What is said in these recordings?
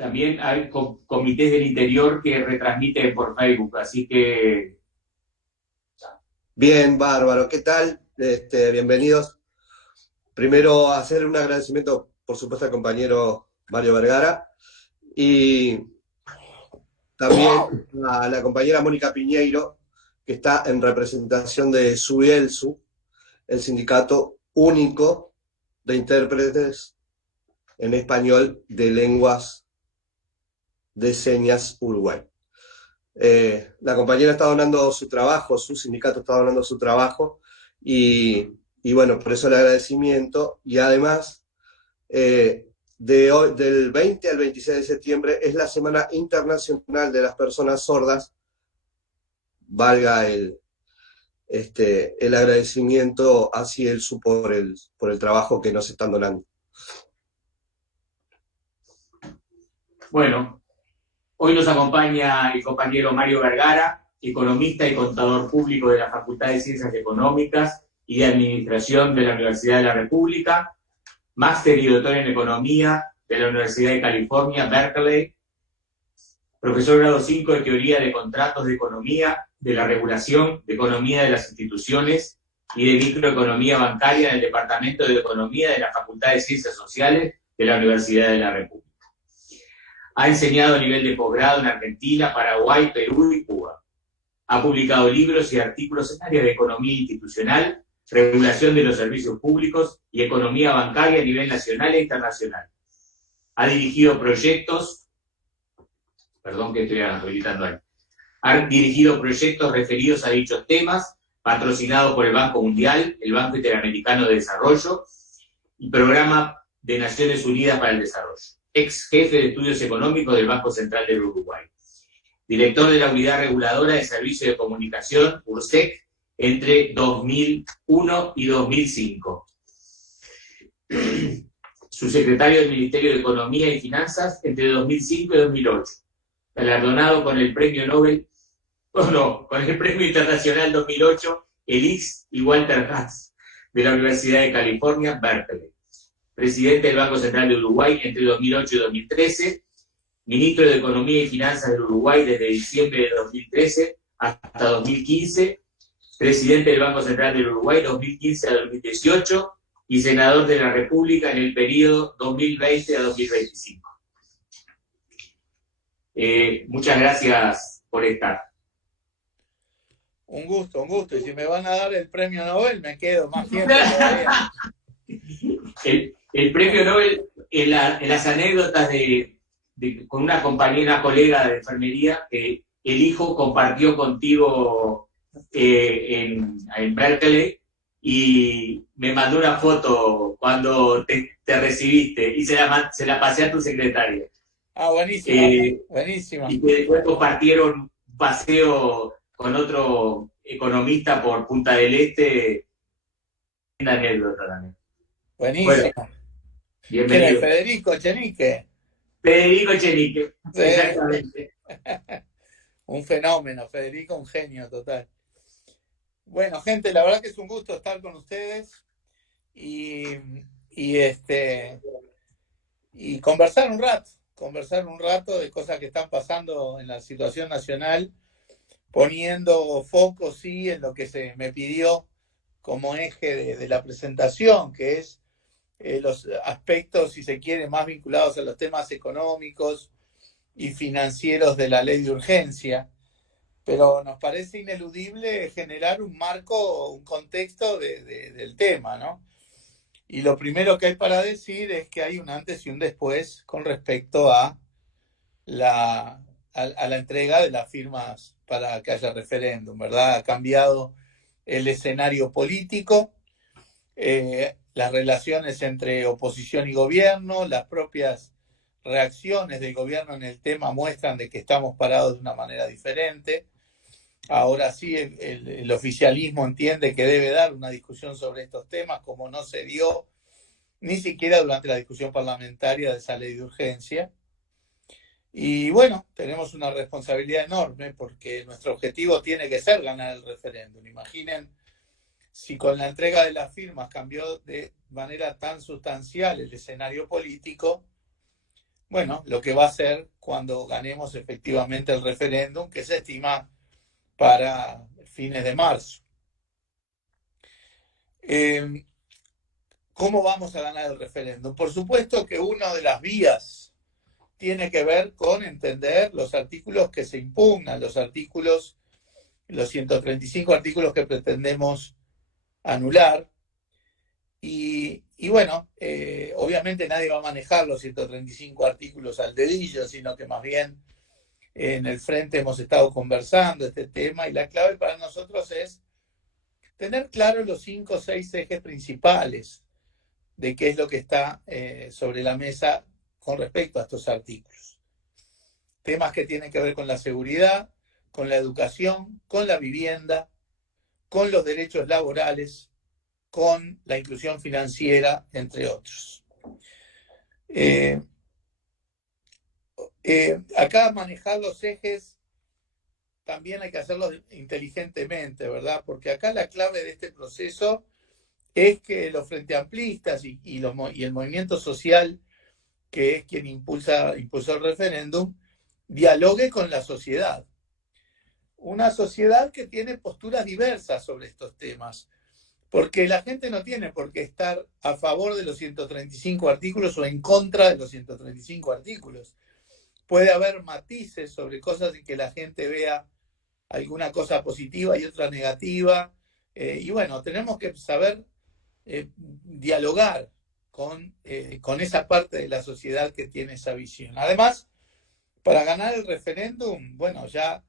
También hay comités del interior que retransmiten por Facebook, así que... Bien, bárbaro. ¿Qué tal? Bienvenidos. Primero, hacer un agradecimiento, por supuesto, al compañero Mario Vergara y también a la compañera Mónica Piñeiro, que está en representación de SUIELSU, el sindicato único de intérpretes en español de lenguas de señas Uruguay. La compañera está donando su trabajo, su sindicato está donando su trabajo y bueno, por eso el agradecimiento. Y además, del 20 al 26 de septiembre es la Semana Internacional de las Personas Sordas. Valga el agradecimiento a Cielsu por el trabajo que nos están donando. Bueno, hoy nos acompaña el compañero Mario Vergara, economista y contador público de la Facultad de Ciencias Económicas y de Administración de la Universidad de la República, máster y doctor en Economía de la Universidad de California, Berkeley, profesor grado 5 de Teoría de Contratos de Economía, de la Regulación, de Economía de las Instituciones y de Microeconomía Bancaria en el Departamento de Economía de la Facultad de Ciencias Sociales de la Universidad de la República. Ha enseñado a nivel de posgrado en Argentina, Paraguay, Perú y Cuba. Ha publicado libros y artículos en áreas de economía institucional, regulación de los servicios públicos y economía bancaria a nivel nacional e internacional. Ha dirigido proyectos, perdón que estoy habilitando ahí, ha dirigido proyectos referidos a dichos temas, patrocinados por el Banco Mundial, el Banco Interamericano de Desarrollo y Programa de Naciones Unidas para el Desarrollo. Ex jefe de estudios económicos del Banco Central del Uruguay. Director de la Unidad Reguladora de Servicios de Comunicación, URSEC, entre 2001 y 2005. Subsecretario del Ministerio de Economía y Finanzas entre 2005 y 2008. Galardonado con el Premio Nobel, con el Premio Internacional 2008, el X y Walter Haas, de la Universidad de California, Berkeley. Presidente del Banco Central de Uruguay entre 2008 y 2013, ministro de Economía y Finanzas del Uruguay desde diciembre de 2013 hasta 2015, presidente del Banco Central del Uruguay 2015 a 2018 y senador de la República en el periodo 2020 a 2025. Muchas gracias por estar. Un gusto, un gusto. Y si me van a dar el premio Nobel, me quedo más tiempo todavía. El premio Nobel, en las anécdotas con una compañera, colega de enfermería, el hijo compartió contigo en Berkeley y me mandó una foto cuando te recibiste y se la pasé a tu secretaria. Ah, buenísimo, buenísimo. Y que después compartieron un paseo con otro economista por Punta del Este. Una anécdota también. Buenísimo. Bueno, bienvenido. Federico Echenique. Federico Echenique, Sí. exactamente. Un fenómeno, Federico, un genio total. Bueno, gente, la verdad que es un gusto estar con ustedes y conversar un rato de cosas que están pasando en la situación nacional, poniendo foco, sí, en lo que se me pidió como eje de la presentación, que es los aspectos, si se quiere, más vinculados a los temas económicos y financieros de la ley de urgencia. Pero nos parece ineludible generar un marco, un contexto del tema, ¿no? Y lo primero que hay para decir es que hay un antes y un después con respecto a la entrega de las firmas para que haya referéndum, ¿verdad? Ha cambiado el escenario político, las relaciones entre oposición y gobierno, las propias reacciones del gobierno en el tema muestran de que estamos parados de una manera diferente. Ahora sí, el oficialismo entiende que debe dar una discusión sobre estos temas, como no se dio ni siquiera durante la discusión parlamentaria de esa ley de urgencia. Y bueno, tenemos una responsabilidad enorme porque nuestro objetivo tiene que ser ganar el referéndum. Imaginen si con la entrega de las firmas cambió de manera tan sustancial el escenario político, bueno, lo que va a ser cuando ganemos efectivamente el referéndum, que se estima para fines de marzo. ¿Cómo vamos a ganar el referéndum? Por supuesto que una de las vías tiene que ver con entender los artículos que se impugnan, los 135 artículos que pretendemos anular. Y bueno, obviamente nadie va a manejar los 135 artículos al dedillo, sino que más bien en el frente hemos estado conversando este tema, y la clave para nosotros es tener claro los 5 o 6 ejes principales de qué es lo que está sobre la mesa con respecto a estos artículos. Temas que tienen que ver con la seguridad, con la educación, con la vivienda, con los derechos laborales, con la inclusión financiera, entre otros. Acá manejar los ejes también hay que hacerlo inteligentemente, ¿verdad? Porque acá la clave de este proceso es que los frente amplistas y el movimiento social, que es quien impulsó el referéndum, dialogue con la sociedad. Una sociedad que tiene posturas diversas sobre estos temas, porque la gente no tiene por qué estar a favor de los 135 artículos o en contra de los 135 artículos. Puede haber matices sobre cosas en que la gente vea alguna cosa positiva y otra negativa. Y bueno, tenemos que saber dialogar con esa parte de la sociedad que tiene esa visión. Además, para ganar el referéndum, bueno, ya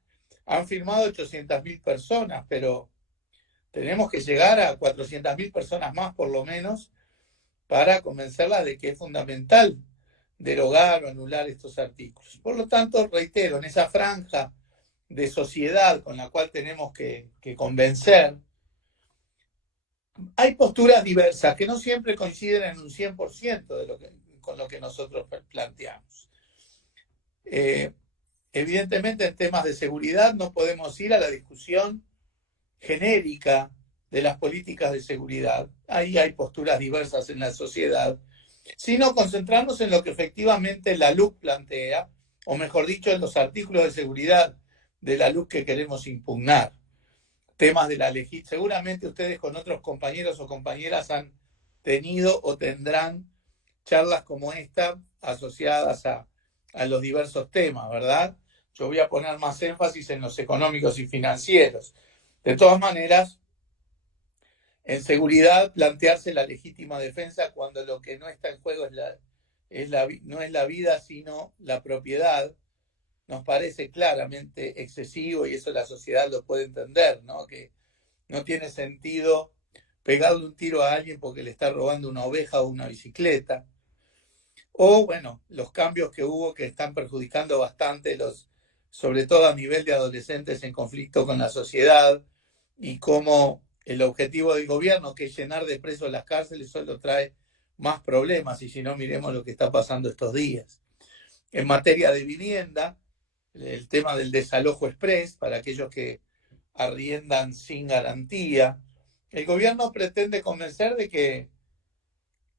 han firmado 800.000 personas, pero tenemos que llegar a 400.000 personas más, por lo menos, para convencerlas de que es fundamental derogar o anular estos artículos. Por lo tanto, reitero, en esa franja de sociedad con la cual tenemos que convencer, hay posturas diversas que no siempre coinciden en un 100% con lo que nosotros planteamos. Evidentemente, en temas de seguridad no podemos ir a la discusión genérica de las políticas de seguridad. Ahí hay posturas diversas en la sociedad, sino concentrarnos en lo que efectivamente la LUC plantea, o mejor dicho, en los artículos de seguridad de la LUC que queremos impugnar. Temas de la legislación. Seguramente ustedes con otros compañeros o compañeras han tenido o tendrán charlas como esta asociadas a los diversos temas, ¿verdad? Yo voy a poner más énfasis en los económicos y financieros. De todas maneras, en seguridad, plantearse la legítima defensa cuando lo que no está en juego no es la vida, sino la propiedad, nos parece claramente excesivo, y eso la sociedad lo puede entender, ¿no? Que no tiene sentido pegarle un tiro a alguien porque le está robando una oveja o una bicicleta. O, bueno, los cambios que hubo que están perjudicando bastante, sobre todo a nivel de adolescentes en conflicto con la sociedad, y cómo el objetivo del gobierno, que es llenar de presos las cárceles, solo trae más problemas. Y si no, miremos lo que está pasando estos días. En materia de vivienda, el tema del desalojo express para aquellos que arriendan sin garantía. El gobierno pretende convencer de que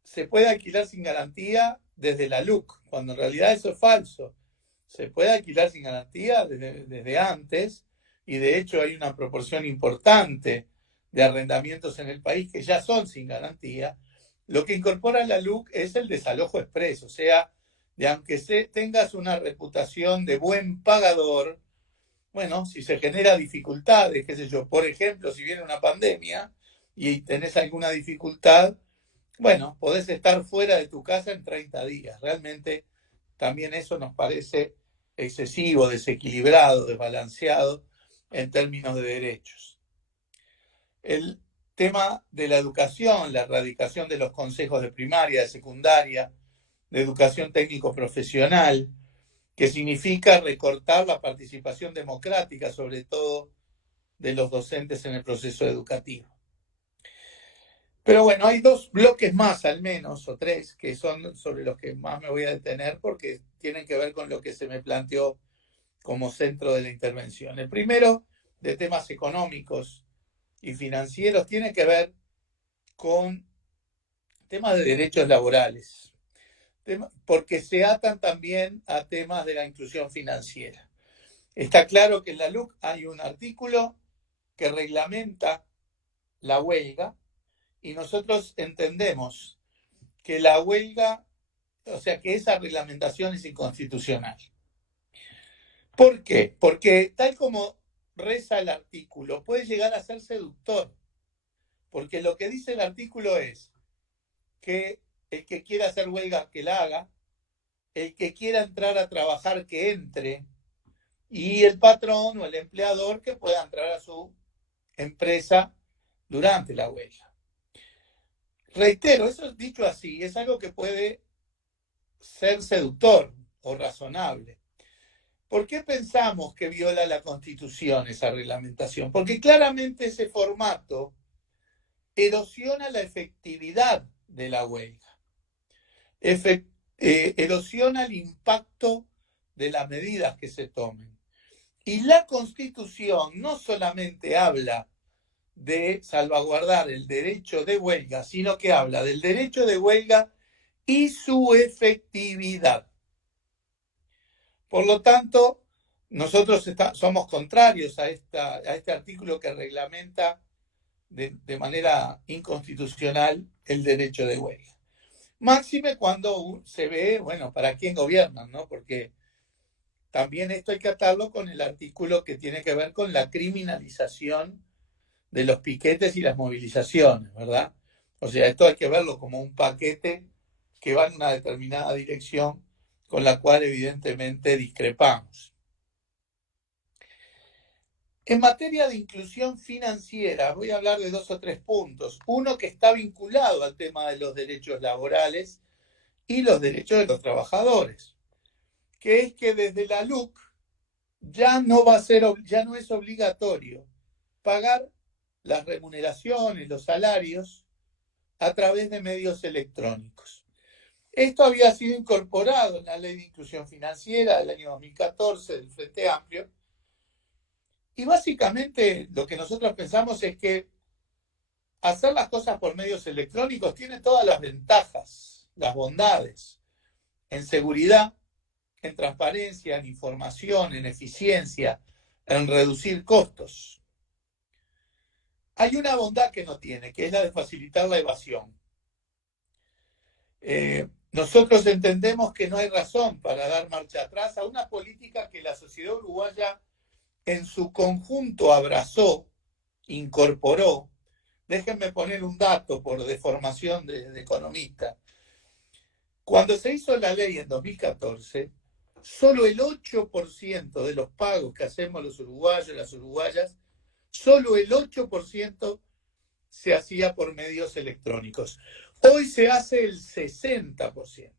se puede alquilar sin garantía desde la LUC, cuando en realidad eso es falso. Se puede alquilar sin garantía desde antes, y de hecho hay una proporción importante de arrendamientos en el país que ya son sin garantía. Lo que incorpora la LUC es el desalojo express, o sea, de aunque tengas una reputación de buen pagador, bueno, si se genera dificultades, qué sé yo, por ejemplo, si viene una pandemia y tenés alguna dificultad, bueno, podés estar fuera de tu casa en 30 días. Realmente también eso nos parece excesivo, desequilibrado, desbalanceado en términos de derechos. El tema de la educación, la erradicación de los consejos de primaria, de secundaria, de educación técnico-profesional, que significa recortar la participación democrática, sobre todo de los docentes en el proceso educativo. Pero bueno, hay 2 bloques más al menos, o 3, que son sobre los que más me voy a detener porque tienen que ver con lo que se me planteó como centro de la intervención. El primero, de temas económicos y financieros, tiene que ver con temas de derechos laborales. porque se atan también a temas de la inclusión financiera. Está claro que en la LUC hay un artículo que reglamenta la huelga y nosotros entendemos que la huelga, o sea, que esa reglamentación es inconstitucional. ¿Por qué? Porque tal como reza el artículo, puede llegar a ser seductor, porque lo que dice el artículo es que el que quiera hacer huelga, que la haga, el que quiera entrar a trabajar, que entre, y el patrón o el empleador que pueda entrar a su empresa durante la huelga. Reitero, eso dicho así, es algo que puede ser seductor o razonable. ¿Por qué pensamos que viola la Constitución esa reglamentación? Porque claramente ese formato erosiona la efectividad de la huelga, erosiona el impacto de las medidas que se tomen. Y la Constitución no solamente habla de salvaguardar el derecho de huelga, sino que habla del derecho de huelga y su efectividad. Por lo tanto, nosotros somos contrarios a este artículo que reglamenta de manera inconstitucional el derecho de huelga. Máxime cuando se ve, bueno, para quién gobiernan, ¿no? Porque también esto hay que atarlo con el artículo que tiene que ver con la criminalización de los piquetes y las movilizaciones, ¿verdad? O sea, esto hay que verlo como un paquete que va en una determinada dirección con la cual evidentemente discrepamos. En materia de inclusión financiera, voy a hablar de 2 o 3 puntos. Uno que está vinculado al tema de los derechos laborales y los derechos de los trabajadores, que es que desde la LUC ya no es obligatorio pagar las remuneraciones, los salarios a través de medios electrónicos. Esto había sido incorporado en la Ley de Inclusión Financiera del año 2014 del Frente Amplio. Y básicamente lo que nosotros pensamos es que hacer las cosas por medios electrónicos tiene todas las ventajas, las bondades, en seguridad, en transparencia, en información, en eficiencia, en reducir costos. Hay una bondad que no tiene, que es la de facilitar la evasión. Nosotros entendemos que no hay razón para dar marcha atrás a una política que la sociedad uruguaya en su conjunto abrazó, incorporó. Déjenme poner un dato por deformación de economista. Cuando se hizo la ley en 2014, solo el 8% de los pagos que hacemos los uruguayos, las uruguayas, solo el 8% se hacía por medios electrónicos. Hoy se hace el 60%.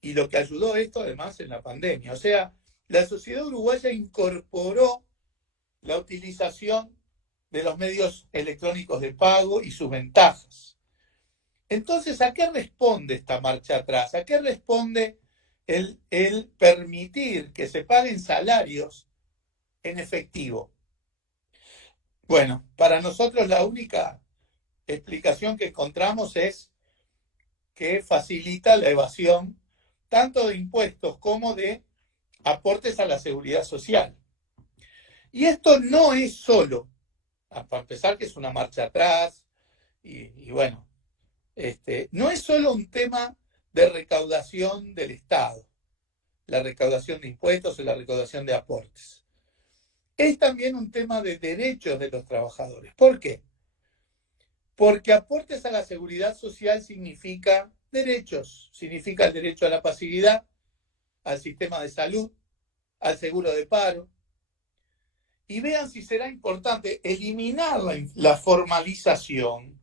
Y lo que ayudó esto además en la pandemia. O sea, la sociedad uruguaya incorporó la utilización de los medios electrónicos de pago y sus ventajas. Entonces, ¿a qué responde esta marcha atrás? ¿A qué responde el permitir que se paguen salarios en efectivo? Bueno, para nosotros la única explicación que encontramos es que facilita la evasión tanto de impuestos como de aportes a la seguridad social. Y esto no es solo, para empezar que es una marcha atrás, y bueno, no es solo un tema de recaudación del Estado, la recaudación de impuestos o la recaudación de aportes. Es también un tema de derechos de los trabajadores. ¿Por qué? Porque aportes a la seguridad social significa derechos, significa el derecho a la pasividad, al sistema de salud, al seguro de paro. Y vean si será importante eliminar la formalización,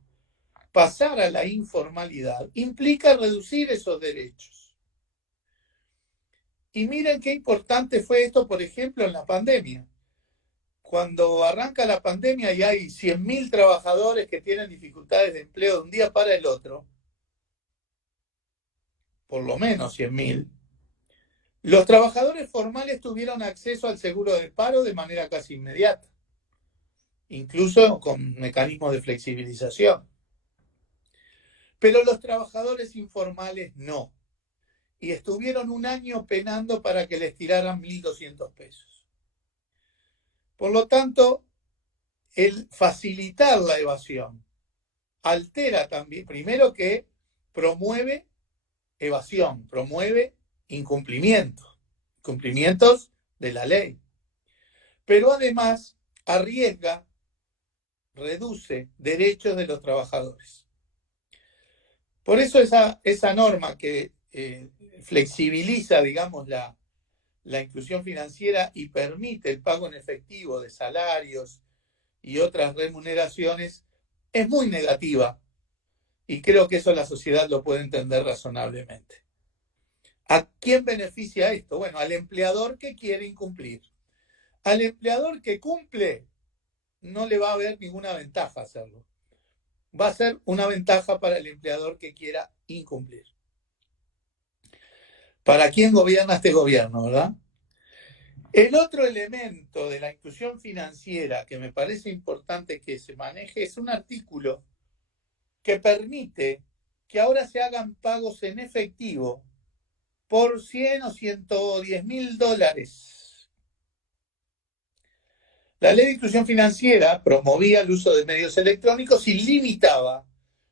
pasar a la informalidad, implica reducir esos derechos. Y miren qué importante fue esto, por ejemplo, en la pandemia. Cuando arranca la pandemia y hay 100.000 trabajadores que tienen dificultades de empleo de un día para el otro, por lo menos 100.000, los trabajadores formales tuvieron acceso al seguro de paro de manera casi inmediata, incluso con mecanismos de flexibilización. pero los trabajadores informales no. Y estuvieron un año penando para que les tiraran 1.200 pesos. Por lo tanto, el facilitar la evasión altera también, primero que promueve evasión, promueve cumplimientos de la ley, pero además arriesga, reduce derechos de los trabajadores. Por eso esa norma que flexibiliza, digamos, la inclusión financiera y permite el pago en efectivo de salarios y otras remuneraciones es muy negativa, y creo que eso la sociedad lo puede entender razonablemente. ¿A quién beneficia esto? Bueno, al empleador que quiere incumplir. Al empleador que cumple no le va a haber ninguna ventaja hacerlo. Va a ser una ventaja para el empleador que quiera incumplir. ¿Para quién gobierna este gobierno, verdad? El otro elemento de la inclusión financiera que me parece importante que se maneje es un artículo que permite que ahora se hagan pagos en efectivo por 100 o 110.000 dólares. La ley de inclusión financiera promovía el uso de medios electrónicos y limitaba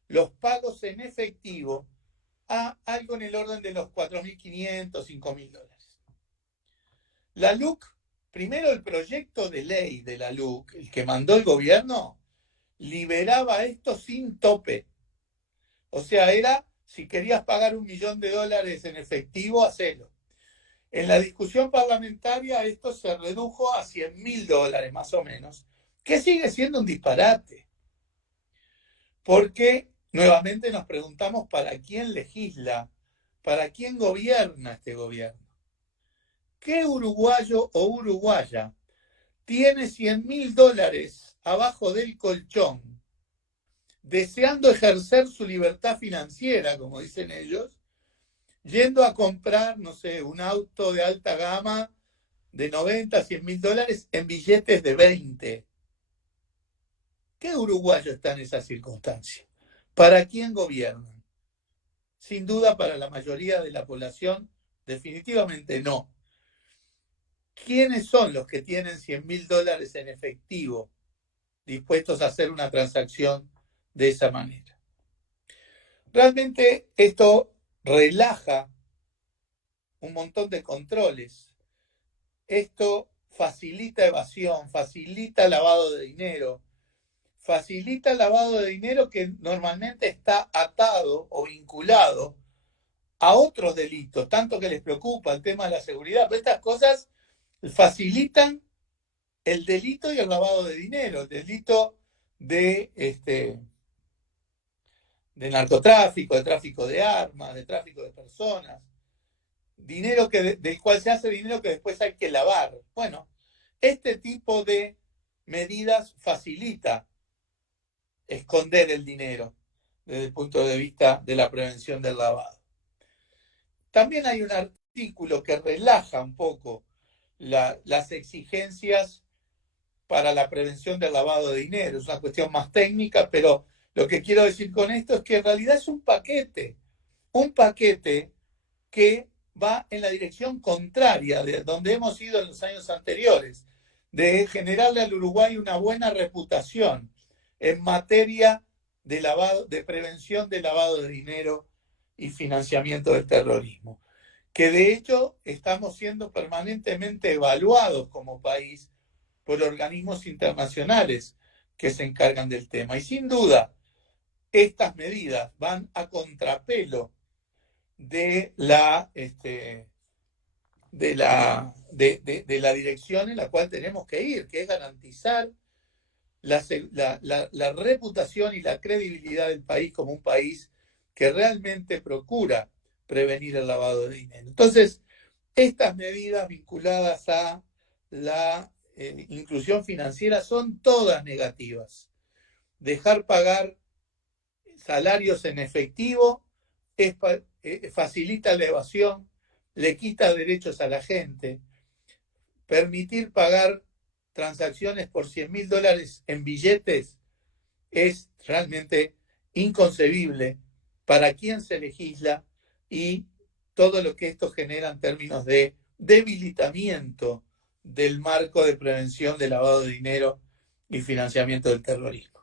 los pagos en efectivo a algo en el orden de los 4.500, 5.000 dólares. La LUC, primero el proyecto de ley de la LUC, el que mandó el gobierno, liberaba esto sin tope. O sea, era, si querías pagar $1.000.000 en efectivo, hacelo. En la discusión parlamentaria esto se redujo a $100.000 más o menos, que sigue siendo un disparate. Porque nuevamente nos preguntamos para quién legisla, para quién gobierna este gobierno. ¿Qué uruguayo o uruguaya tiene $100.000 abajo del colchón, deseando ejercer su libertad financiera, como dicen ellos, yendo a comprar, no sé, un auto de alta gama de 90, $100.000 en billetes de 20? ¿Qué uruguayo está en esa circunstancia? ¿Para quién gobiernan? Sin duda, para la mayoría de la población, definitivamente no. ¿Quiénes son los que tienen $100.000 en efectivo dispuestos a hacer una transacción de esa manera? Realmente esto relaja un montón de controles. Esto facilita evasión, facilita lavado de dinero, facilita el lavado de dinero que normalmente está atado o vinculado a otros delitos, tanto que les preocupa el tema de la seguridad, pero estas cosas facilitan el delito y el lavado de dinero, el delito de narcotráfico, de tráfico de armas, de tráfico de personas, dinero del cual se hace dinero que después hay que lavar. Bueno, este tipo de medidas facilita esconder el dinero desde el punto de vista de la prevención del lavado. También hay un artículo que relaja un poco las exigencias para la prevención del lavado de dinero. Es una cuestión más técnica, pero lo que quiero decir con esto es que en realidad es un paquete que va en la dirección contraria de donde hemos ido en los años anteriores, de generarle al Uruguay una buena reputación en materia de prevención del lavado de dinero y financiamiento del terrorismo, que de hecho estamos siendo permanentemente evaluados como país por organismos internacionales que se encargan del tema. Y sin duda, estas medidas van a contrapelo de la dirección en la cual tenemos que ir, que es garantizar la reputación y la credibilidad del país como un país que realmente procura prevenir el lavado de dinero. Entonces, estas medidas vinculadas a la inclusión financiera son todas negativas. Dejar pagar salarios en efectivo facilita la evasión, le quita derechos a la gente. Permitir pagar transacciones por $100.000 en billetes es realmente inconcebible para quién se legisla y todo lo que esto genera en términos de debilitamiento del marco de prevención de lavado de dinero y financiamiento del terrorismo.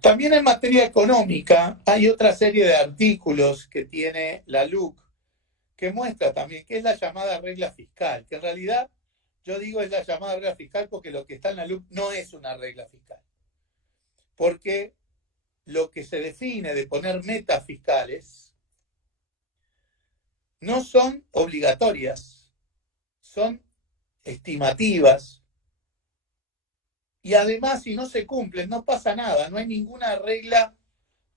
También en materia económica hay otra serie de artículos que tiene la LUC que muestra también que es la llamada regla fiscal, que en realidad yo digo es la llamada regla fiscal porque lo que está en la LUC no es una regla fiscal. Porque lo que se define de poner metas fiscales no son obligatorias, son estimativas. Y además, si no se cumplen, no pasa nada, no hay ninguna regla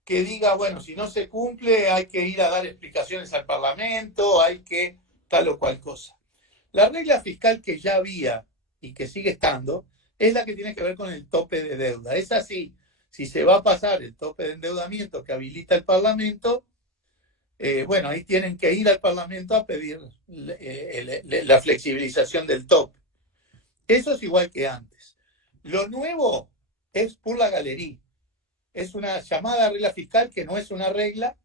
que diga, bueno, si no se cumple hay que ir a dar explicaciones al Parlamento, hay que tal o cual cosa. La regla fiscal que ya había y que sigue estando es la que tiene que ver con el tope de deuda. Es así, si se va a pasar el tope de endeudamiento que habilita el Parlamento, bueno, ahí tienen que ir al Parlamento a pedir la flexibilización del tope. Eso es igual que antes. Lo nuevo es por la galería. Es una llamada regla fiscal que no es una regla,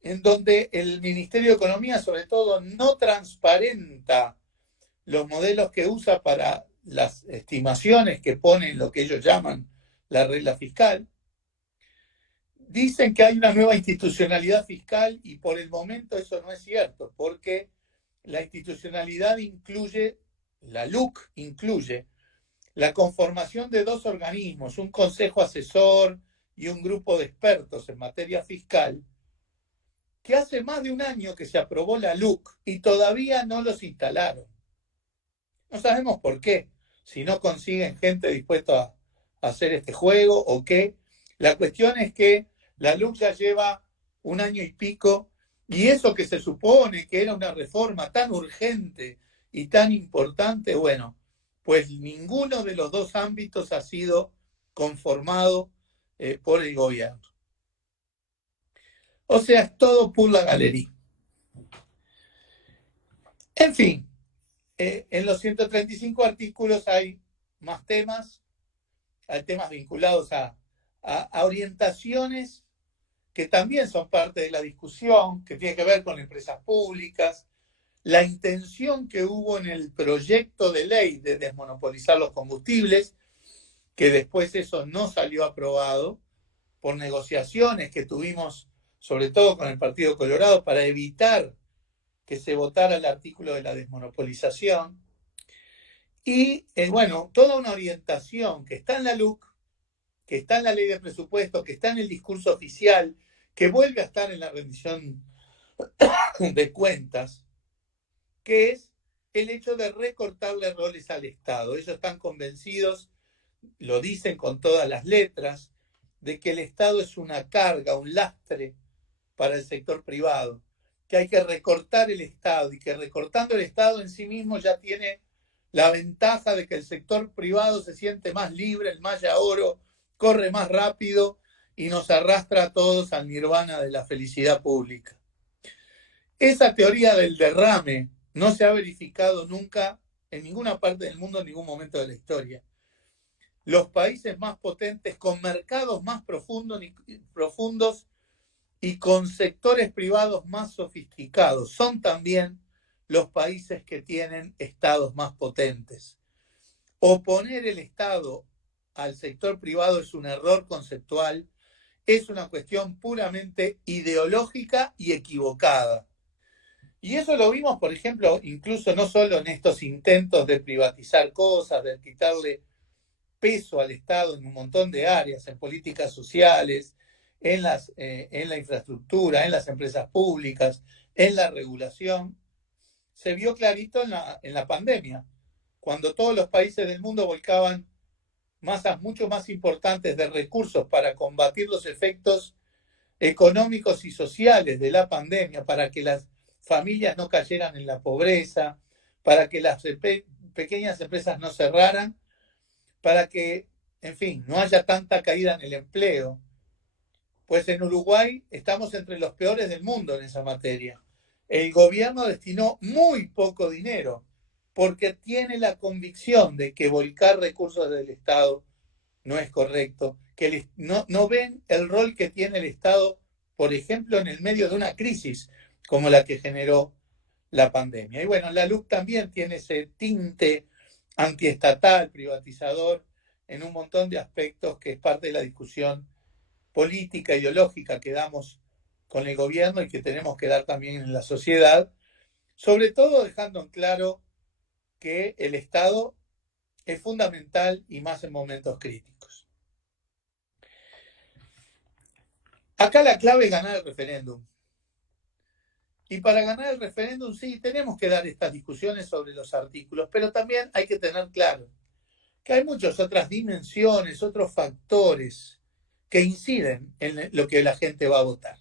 en donde el Ministerio de Economía, sobre todo, no transparenta los modelos que usa para las estimaciones que ponen lo que ellos llaman la regla fiscal. Dicen que hay una nueva institucionalidad fiscal y por el momento eso no es cierto, porque la institucionalidad incluye, la LUC incluye la conformación de dos organismos, un consejo asesor y un grupo de expertos en materia fiscal, que hace más de un año que se aprobó la LUC y todavía no los instalaron. No sabemos por qué, si no consiguen gente dispuesta a hacer este juego o qué. La cuestión es que la LUC ya lleva un año y pico y eso que se supone que era una reforma tan urgente y tan importante, bueno, pues ninguno de los dos ámbitos ha sido conformado por el gobierno. O sea, es todo por la galería. En fin, en los 135 artículos hay más temas, hay temas vinculados a orientaciones que también son parte de la discusión, que tiene que ver con empresas públicas, la intención que hubo en el proyecto de ley de desmonopolizar los combustibles, que después eso no salió aprobado, por negociaciones que tuvimos, sobre todo con el Partido Colorado, para evitar que se votara el artículo de la desmonopolización. Y, bueno, toda una orientación que está en la LUC, que está en la ley de presupuesto, que está en el discurso oficial, que vuelve a estar en la rendición de cuentas, que es el hecho de recortarle roles al Estado. Ellos están convencidos, lo dicen con todas las letras, de que el Estado es una carga, un lastre para el sector privado, que hay que recortar el Estado y que recortando el Estado en sí mismo ya tiene la ventaja de que el sector privado se siente más libre, el malla oro, corre más rápido y nos arrastra a todos al nirvana de la felicidad pública. Esa teoría del derrame no se ha verificado nunca en ninguna parte del mundo en ningún momento de la historia. Los países más potentes, con mercados más profundos y con sectores privados más sofisticados, son también los países que tienen estados más potentes. Oponer el Estado al sector privado es un error conceptual, es una cuestión puramente ideológica y equivocada. Y eso lo vimos, por ejemplo, incluso no solo en estos intentos de privatizar cosas, de quitarle peso al Estado en un montón de áreas, en políticas sociales, en la infraestructura, en las empresas públicas, en la regulación. Se vio clarito en la pandemia, cuando todos los países del mundo volcaban masas mucho más importantes de recursos para combatir los efectos económicos y sociales de la pandemia, para que las familias no cayeran en la pobreza, para que las pequeñas empresas no cerraran, para que, en fin, no haya tanta caída en el empleo. Pues en Uruguay estamos entre los peores del mundo en esa materia. El gobierno destinó muy poco dinero porque tiene la convicción de que volcar recursos del Estado no es correcto, que no ven el rol que tiene el Estado, por ejemplo, en el medio de una crisis como la que generó la pandemia. Y bueno, la LUC también tiene ese tinte antiestatal, privatizador, en un montón de aspectos que es parte de la discusión política, ideológica que damos con el gobierno y que tenemos que dar también en la sociedad, sobre todo dejando en claro que el Estado es fundamental y más en momentos críticos. Acá la clave es ganar el referéndum. Y para ganar el referéndum, sí, tenemos que dar estas discusiones sobre los artículos, pero también hay que tener claro que hay muchas otras dimensiones, otros factores que inciden en lo que la gente va a votar.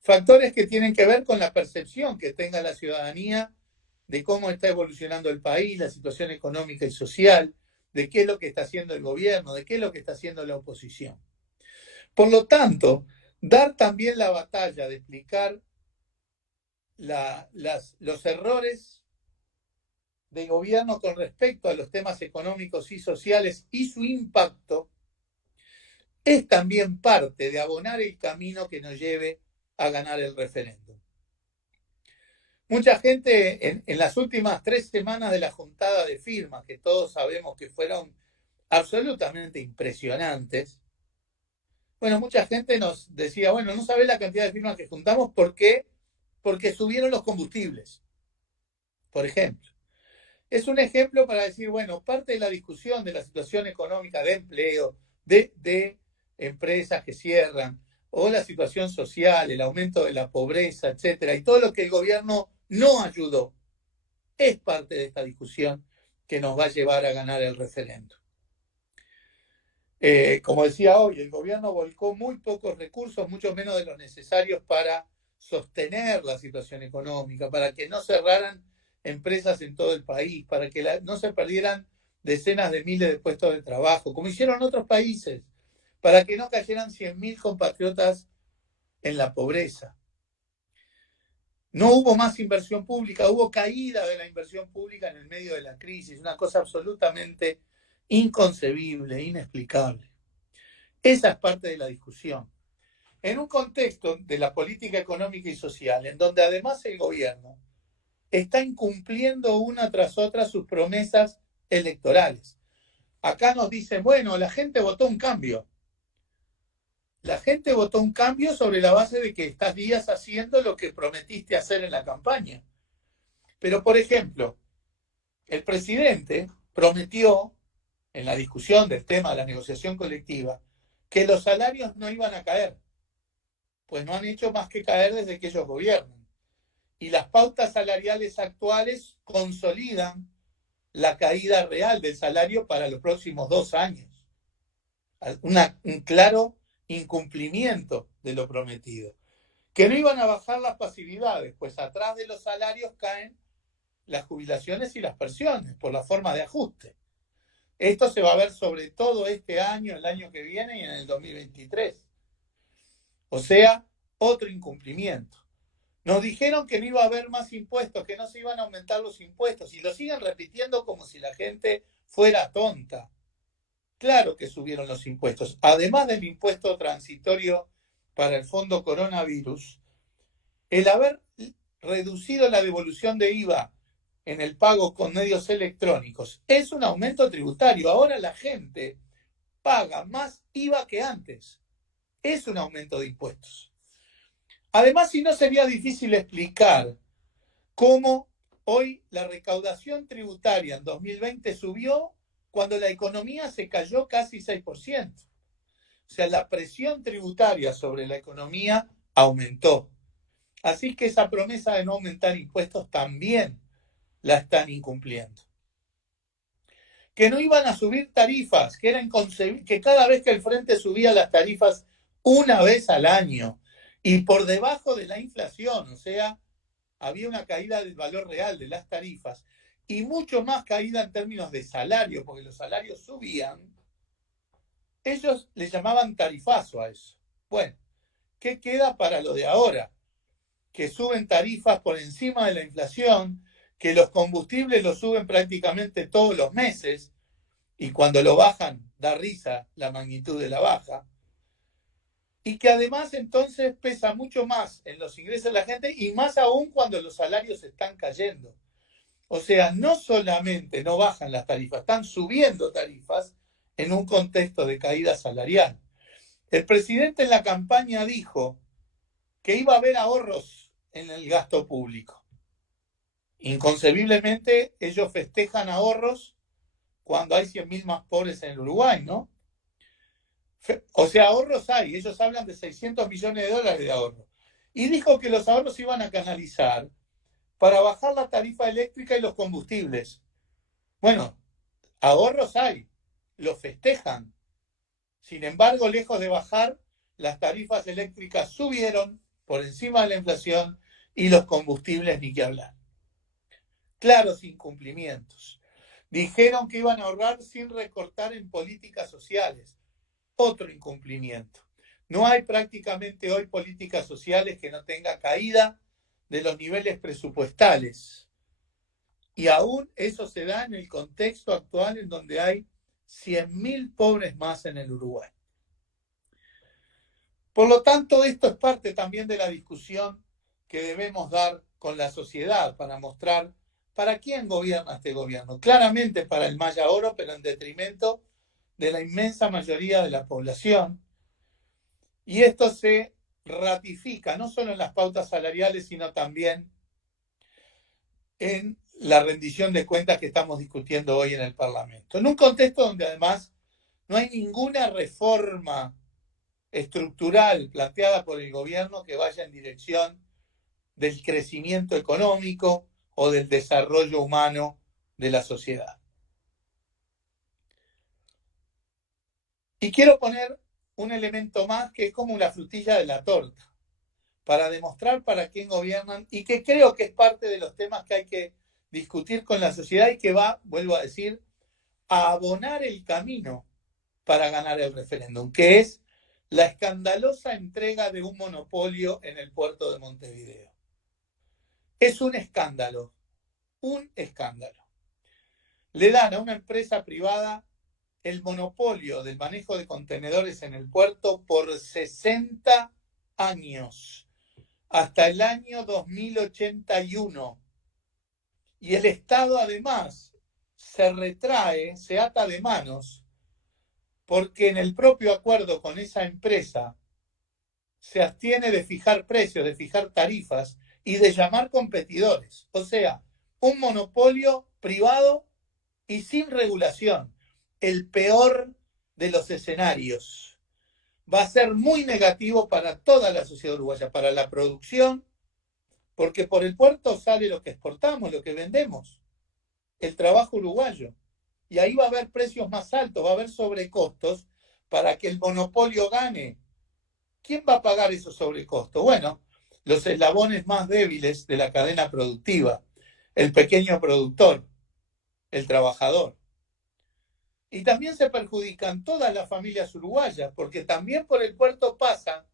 Factores que tienen que ver con la percepción que tenga la ciudadanía de cómo está evolucionando el país, la situación económica y social, de qué es lo que está haciendo el gobierno, de qué es lo que está haciendo la oposición. Por lo tanto, dar también la batalla de explicar los errores de gobierno con respecto a los temas económicos y sociales y su impacto es también parte de abonar el camino que nos lleve a ganar el referéndum. Mucha gente en las últimas 3 semanas de la juntada de firmas, que todos sabemos que fueron absolutamente impresionantes, bueno, mucha gente nos decía, bueno, no sabés la cantidad de firmas que juntamos, ¿por qué? Porque subieron los combustibles, por ejemplo. Es un ejemplo para decir, bueno, parte de la discusión de la situación económica de empleo, de empresas que cierran, o la situación social, el aumento de la pobreza, etcétera, y todo lo que el gobierno no ayudó, es parte de esta discusión que nos va a llevar a ganar el referéndum. Como decía hoy, el gobierno volcó muy pocos recursos, mucho menos de los necesarios para sostener la situación económica, para que no cerraran empresas en todo el país, para que no se perdieran decenas de miles de puestos de trabajo, como hicieron otros países, para que no cayeran 100.000 compatriotas en la pobreza. No hubo más inversión pública, hubo caída de la inversión pública en el medio de la crisis, una cosa absolutamente inconcebible, inexplicable. Esa es parte de la discusión. En un contexto de la política económica y social, en donde además el gobierno está incumpliendo una tras otra sus promesas electorales. Acá nos dicen, bueno, la gente votó un cambio. La gente votó un cambio sobre la base de que estás días haciendo lo que prometiste hacer en la campaña. Pero, por ejemplo, el presidente prometió, en la discusión del tema de la negociación colectiva, que los salarios no iban a caer. Pues no han hecho más que caer desde que ellos gobiernan. Y las pautas salariales actuales consolidan la caída real del salario para los próximos 2 años. Un claro incumplimiento de lo prometido. Que no iban a bajar las pasividades, pues atrás de los salarios caen las jubilaciones y las pensiones por la forma de ajuste. Esto se va a ver sobre todo este año, el año que viene y en el 2023. O sea, otro incumplimiento. Nos dijeron que no iba a haber más impuestos, que no se iban a aumentar los impuestos y lo siguen repitiendo como si la gente fuera tonta. Claro que subieron los impuestos. Además del impuesto transitorio para el fondo coronavirus, el haber reducido la devolución de IVA en el pago con medios electrónicos es un aumento tributario. Ahora la gente paga más IVA que antes. Es un aumento de impuestos. Además, si no sería difícil explicar cómo hoy la recaudación tributaria en 2020 subió cuando la economía se cayó casi 6%. O sea, la presión tributaria sobre la economía aumentó. Así que esa promesa de no aumentar impuestos también la están incumpliendo. Que no iban a subir tarifas, que era inconcebible, que cada vez que el Frente subía las tarifas una vez al año y por debajo de la inflación, o sea, había una caída del valor real de las tarifas y mucho más caída en términos de salario, porque los salarios subían, ellos le llamaban tarifazo a eso. Bueno, ¿qué queda para lo de ahora? Que suben tarifas por encima de la inflación, que los combustibles los suben prácticamente todos los meses y cuando lo bajan da risa la magnitud de la baja, y que además entonces pesa mucho más en los ingresos de la gente y más aún cuando los salarios están cayendo. O sea, no solamente no bajan las tarifas, están subiendo tarifas en un contexto de caída salarial. El presidente en la campaña dijo que iba a haber ahorros en el gasto público. Inconcebiblemente, ellos festejan ahorros cuando hay 100.000 más pobres en el Uruguay, ¿no? O sea, ahorros hay. Ellos hablan de 600 millones de dólares de ahorro. Y dijo que los ahorros se iban a canalizar para bajar la tarifa eléctrica y los combustibles. Bueno, ahorros hay. Los festejan. Sin embargo, lejos de bajar, las tarifas eléctricas subieron por encima de la inflación y los combustibles ni que hablar. Claros incumplimientos. Dijeron que iban a ahorrar sin recortar en políticas sociales. Otro incumplimiento. No hay prácticamente hoy políticas sociales que no tengan caída de los niveles presupuestales. Y aún eso se da en el contexto actual en donde hay 100.000 pobres más en el Uruguay. Por lo tanto, esto es parte también de la discusión que debemos dar con la sociedad para mostrar para quién gobierna este gobierno. Claramente para el Maya Oro, pero en detrimento de la inmensa mayoría de la población. Y esto se ratifica no solo en las pautas salariales, sino también en la rendición de cuentas que estamos discutiendo hoy en el Parlamento. En un contexto donde además no hay ninguna reforma estructural planteada por el gobierno que vaya en dirección del crecimiento económico o del desarrollo humano de la sociedad. Y quiero poner un elemento más que es como la frutilla de la torta, para demostrar para quién gobiernan y que creo que es parte de los temas que hay que discutir con la sociedad y que va, vuelvo a decir, a abonar el camino para ganar el referéndum, que es la escandalosa entrega de un monopolio en el puerto de Montevideo. Es un escándalo, un escándalo. Le dan a una empresa privada el monopolio del manejo de contenedores en el puerto por 60 años, hasta el año 2081. Y el Estado además se retrae, se ata de manos, porque en el propio acuerdo con esa empresa se abstiene de fijar precios, de fijar tarifas y de llamar competidores. O sea, un monopolio privado y sin regulación. El peor de los escenarios. Va a ser muy negativo para toda la sociedad uruguaya, para la producción, porque por el puerto sale lo que exportamos, lo que vendemos, el trabajo uruguayo. Y ahí va a haber precios más altos, va a haber sobrecostos para que el monopolio gane. ¿Quién va a pagar esos sobrecostos? Bueno, los eslabones más débiles de la cadena productiva, el pequeño productor, el trabajador. Y también se perjudican todas las familias uruguayas, porque también por el puerto pasan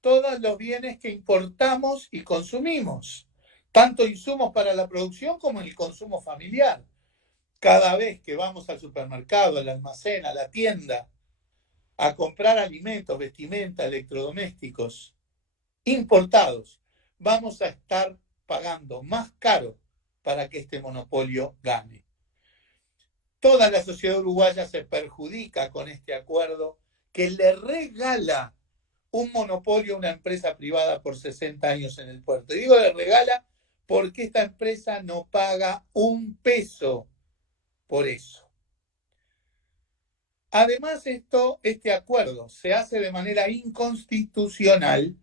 todos los bienes que importamos y consumimos, tanto insumos para la producción como el consumo familiar. Cada vez que vamos al supermercado, al almacén, a la tienda, a comprar alimentos, vestimenta, electrodomésticos importados, vamos a estar pagando más caro para que este monopolio gane. Toda la sociedad uruguaya se perjudica con este acuerdo que le regala un monopolio a una empresa privada por 60 años en el puerto. Y digo le regala porque esta empresa no paga un peso por eso. Además, este acuerdo se hace de manera inconstitucional,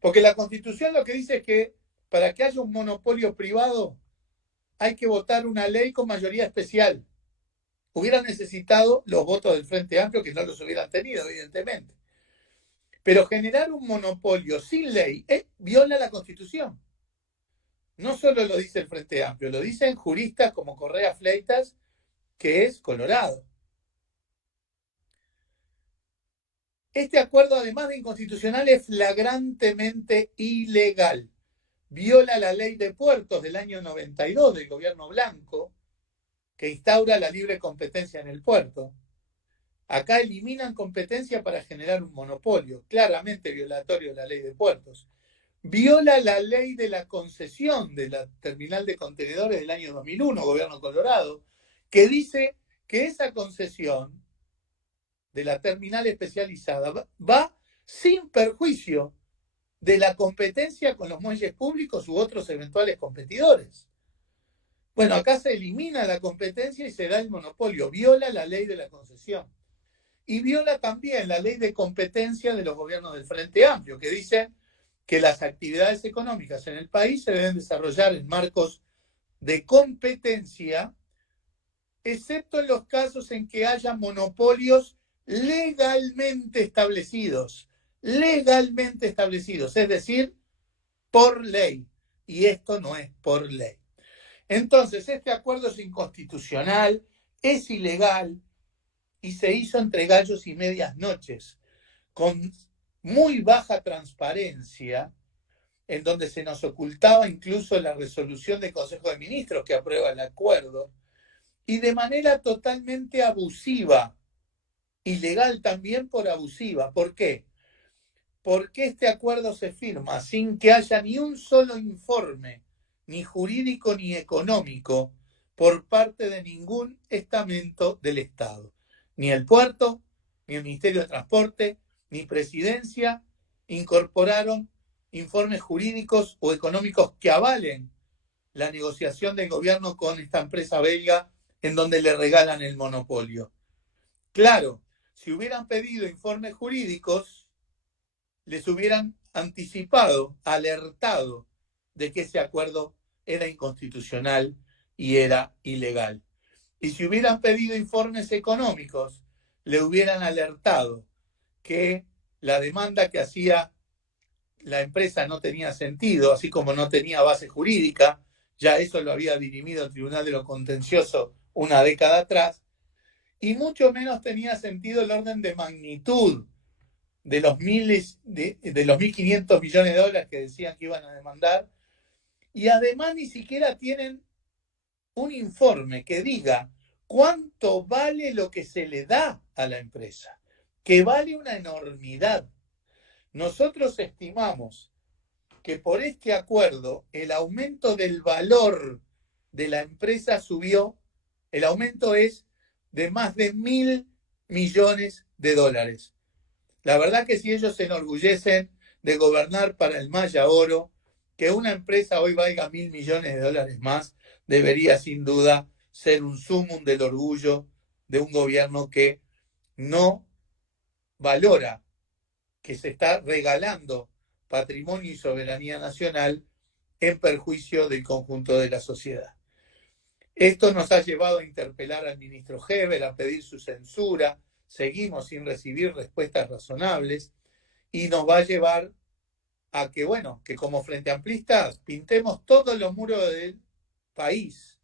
porque la Constitución lo que dice es que para que haya un monopolio privado hay que votar una ley con mayoría especial. Hubieran necesitado los votos del Frente Amplio, que no los hubieran tenido, evidentemente. Pero generar un monopolio sin ley viola la Constitución. No solo lo dice el Frente Amplio, lo dicen juristas como Correa Fleitas, que es colorado. Este acuerdo, además de inconstitucional, es flagrantemente ilegal. Viola la ley de puertos del año 92 del gobierno Blanco, que instaura la libre competencia en el puerto. Acá eliminan competencia para generar un monopolio, claramente violatorio de la ley de puertos. Viola la ley de la concesión de la terminal de contenedores del año 2001, gobierno Colorado, que dice que esa concesión de la terminal especializada va sin perjuicio de la competencia con los muelles públicos u otros eventuales competidores. Bueno, acá se elimina la competencia y se da el monopolio, viola la ley de la concesión. Y viola también la ley de competencia de los gobiernos del Frente Amplio, que dicen que las actividades económicas en el país se deben desarrollar en marcos de competencia, excepto en los casos en que haya monopolios legalmente establecidos, es decir, por ley. Y esto no es por ley. Entonces, este acuerdo es inconstitucional, es ilegal y se hizo entre gallos y medias noches, con muy baja transparencia, en donde se nos ocultaba incluso la resolución del Consejo de Ministros que aprueba el acuerdo, y de manera totalmente abusiva, ilegal también por abusiva. ¿Por qué? Porque este acuerdo se firma sin que haya ni un solo informe, ni jurídico ni económico, por parte de ningún estamento del Estado. Ni el puerto, ni el Ministerio de Transporte, ni Presidencia incorporaron informes jurídicos o económicos que avalen la negociación del gobierno con esta empresa belga en donde le regalan el monopolio. Claro, si hubieran pedido informes jurídicos, les hubieran anticipado, alertado de que ese acuerdo era inconstitucional y era ilegal. Y si hubieran pedido informes económicos, le hubieran alertado que la demanda que hacía la empresa no tenía sentido, así como no tenía base jurídica, ya eso lo había dirimido el Tribunal de lo Contencioso una década atrás, y mucho menos tenía sentido el orden de magnitud de los miles de los 1.500 millones de dólares que decían que iban a demandar, y además ni siquiera tienen un informe que diga cuánto vale lo que se le da a la empresa, que vale una enormidad. Nosotros estimamos que por este acuerdo el aumento del valor de la empresa subió, el aumento es de más de 1.000 millones de dólares. La verdad que si ellos se enorgullecen de gobernar para el Maya Oro, que una empresa hoy valga 1.000 millones de dólares más, debería sin duda ser un sumum del orgullo de un gobierno que no valora que se está regalando patrimonio y soberanía nacional en perjuicio del conjunto de la sociedad. Esto nos ha llevado a interpelar al ministro Heber, a pedir su censura, seguimos sin recibir respuestas razonables y nos va a llevar a que, bueno, que como Frente Amplistas pintemos todos los muros del país,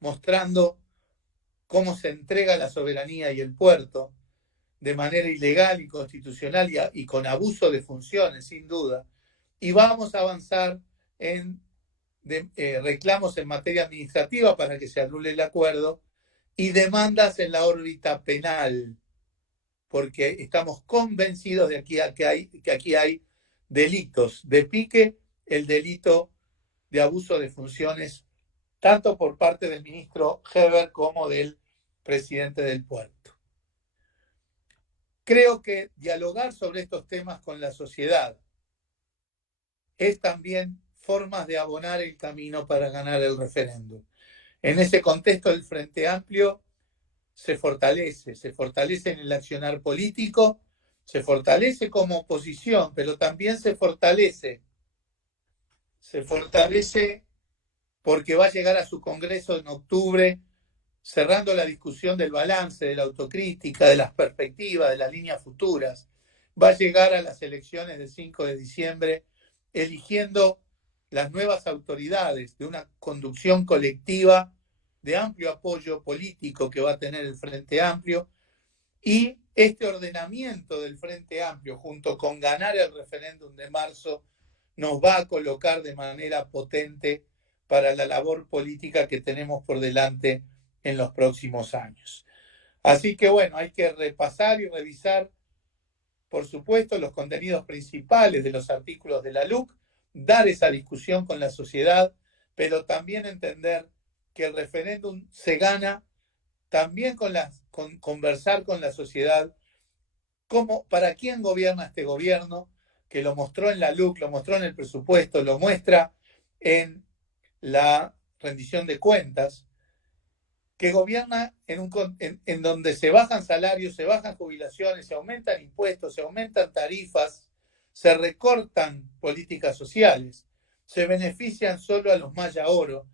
mostrando cómo se entrega la soberanía y el puerto de manera ilegal, inconstitucional y con abuso de funciones, sin duda. Y vamos a avanzar en reclamos en materia administrativa para que se anule el acuerdo y demandas en la órbita penal, porque estamos convencidos de que aquí hay delitos de pique, el delito de abuso de funciones, tanto por parte del ministro Heber como del presidente del puerto. Creo que dialogar sobre estos temas con la sociedad es también formas de abonar el camino para ganar el referéndum. En ese contexto, el Frente Amplio se fortalece en el accionar político, se fortalece como oposición, pero también se fortalece porque va a llegar a su congreso en octubre, cerrando la discusión del balance, de la autocrítica, de las perspectivas, de las líneas futuras. Va a llegar a las elecciones del 5 de diciembre, eligiendo las nuevas autoridades de una conducción colectiva de amplio apoyo político que va a tener el Frente Amplio, y este ordenamiento del Frente Amplio, junto con ganar el referéndum de marzo, nos va a colocar de manera potente para la labor política que tenemos por delante en los próximos años. Así que bueno, hay que repasar y revisar, por supuesto, los contenidos principales de los artículos de la LUC, dar esa discusión con la sociedad, pero también entender que el referéndum se gana también con conversar con la sociedad, para quién gobierna este gobierno, que lo mostró en la LUC, lo mostró en el presupuesto, lo muestra en la rendición de cuentas, que gobierna en donde se bajan salarios, se bajan jubilaciones, se aumentan impuestos, se aumentan tarifas, se recortan políticas sociales, se benefician solo a los maya oro,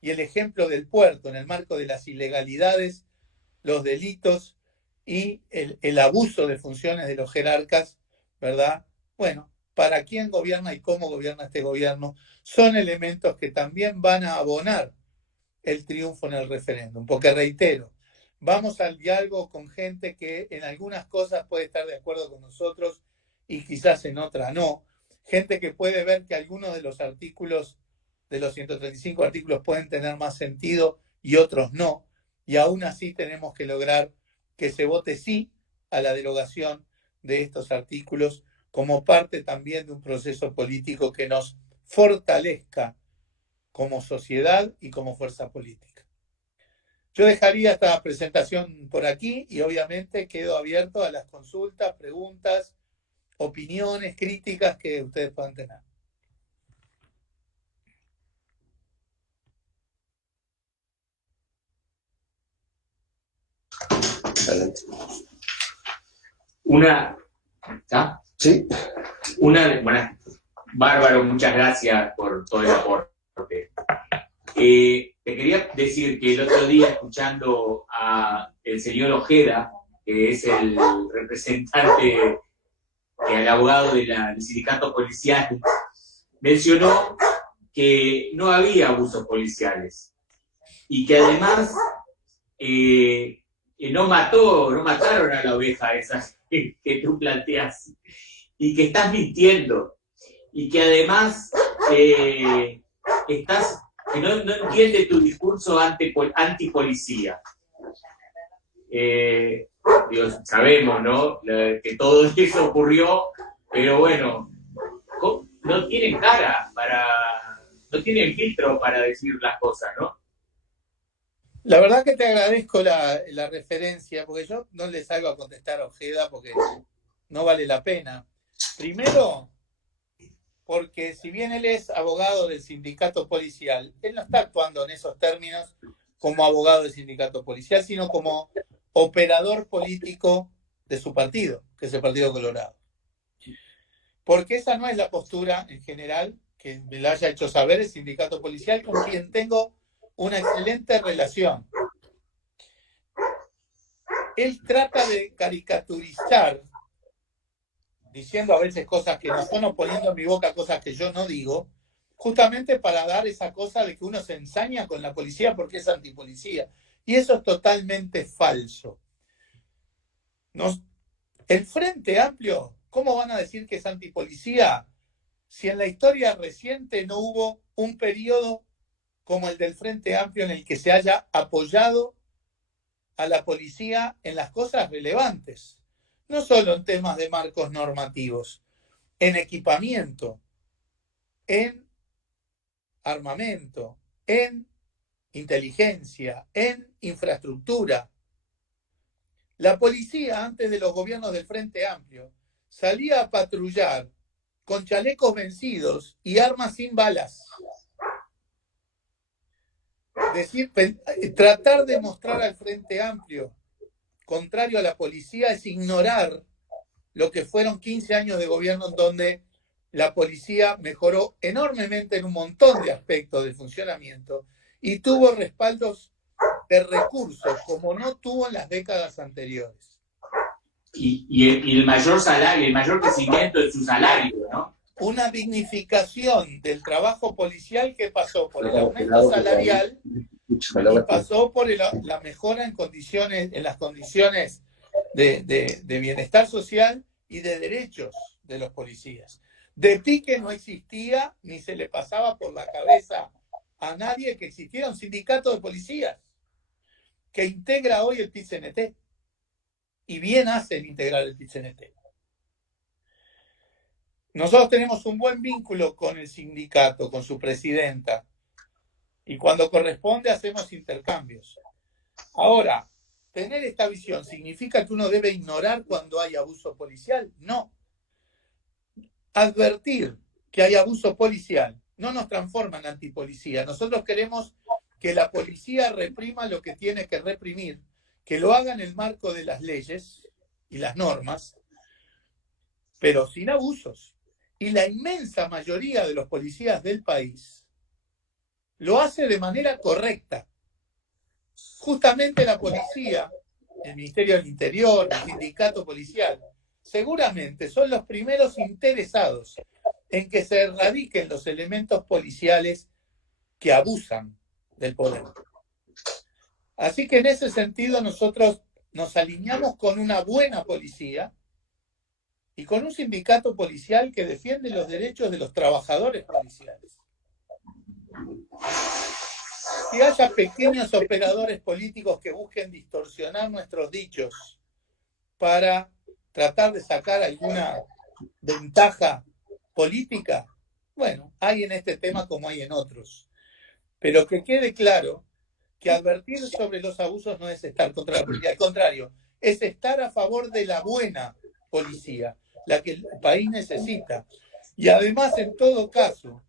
y el ejemplo del puerto en el marco de las ilegalidades, los delitos y el abuso de funciones de los jerarcas, ¿verdad? Bueno, para quién gobierna y cómo gobierna este gobierno son elementos que también van a abonar el triunfo en el referéndum, porque reitero, vamos al diálogo con gente que en algunas cosas puede estar de acuerdo con nosotros y quizás en otras no, gente que puede ver que algunos de los artículos, de los 135 artículos, pueden tener más sentido y otros no, y aún así tenemos que lograr que se vote sí a la derogación de estos artículos como parte también de un proceso político que nos fortalezca como sociedad y como fuerza política. Yo dejaría esta presentación por aquí y obviamente quedo abierto a las consultas, preguntas, opiniones, críticas que ustedes puedan tener. Adelante. ¿Está? Sí. Bueno, Bárbaro, muchas gracias por todo el aporte. Te quería decir que el otro día, escuchando al señor Ojeda, que es el representante, el abogado del sindicato policial, mencionó que no había abusos policiales y que además no mataron a la oveja esa que tú planteas y que estás mintiendo y que además que no entiende tu discurso antipolicía. Dios, sabemos, ¿no? Que todo eso ocurrió, pero bueno, no tienen no tienen filtro para decir las cosas, ¿no? La verdad que te agradezco la referencia, porque yo no le salgo a contestar a Ojeda porque no vale la pena. Primero, porque si bien él es abogado del sindicato policial, él no está actuando en esos términos como abogado del sindicato policial, sino como operador político de su partido, que es el Partido Colorado. Porque esa no es la postura en general que me la haya hecho saber el sindicato policial, con quien tengo una excelente relación. Él trata de caricaturizar, diciendo a veces cosas que no son, o poniendo en mi boca cosas que yo no digo, justamente para dar esa cosa de que uno se ensaña con la policía porque es antipolicía. Y eso es totalmente falso. El Frente Amplio, ¿cómo van a decir que es antipolicía si en la historia reciente no hubo un periodo como el del Frente Amplio en el que se haya apoyado a la policía en las cosas relevantes? No solo en temas de marcos normativos, en equipamiento, en armamento, en inteligencia, en infraestructura. La policía, antes de los gobiernos del Frente Amplio, salía a patrullar con chalecos vencidos y armas sin balas. Tratar de mostrar al Frente Amplio contrario a la policía es ignorar lo que fueron 15 años de gobierno en donde la policía mejoró enormemente en un montón de aspectos de funcionamiento y tuvo respaldos de recursos como no tuvo en las décadas anteriores. Y el mayor salario, el mayor crecimiento de su salario, ¿no? Una dignificación del trabajo policial que pasó por el aumento salarial y pasó por la mejora en las condiciones de bienestar social y de derechos de los policías. De pique no existía ni se le pasaba por la cabeza a nadie que existiera un sindicato de policías que integra hoy el PIT-CNT. y bien hace el integrar el PIT-CNT. Nosotros tenemos un buen vínculo con el sindicato, con su presidenta, y cuando corresponde hacemos intercambios. Ahora, tener esta visión, ¿significa que uno debe ignorar cuando hay abuso policial? No. Advertir que hay abuso policial no nos transforma en antipolicía. Nosotros queremos que la policía reprima lo que tiene que reprimir, que lo haga en el marco de las leyes y las normas, pero sin abusos. Y la inmensa mayoría de los policías del país lo hace de manera correcta. Justamente la policía, el Ministerio del Interior, el sindicato policial, seguramente son los primeros interesados en que se erradiquen los elementos policiales que abusan del poder. Así que en ese sentido nosotros nos alineamos con una buena policía y con un sindicato policial que defiende los derechos de los trabajadores policiales. Si haya pequeños operadores políticos que busquen distorsionar nuestros dichos para tratar de sacar alguna ventaja política, bueno, hay en este tema como hay en otros. Pero que quede claro que advertir sobre los abusos no es estar contra la policía, al contrario, es estar a favor de la buena policía, la que el país necesita. Y además, en todo caso,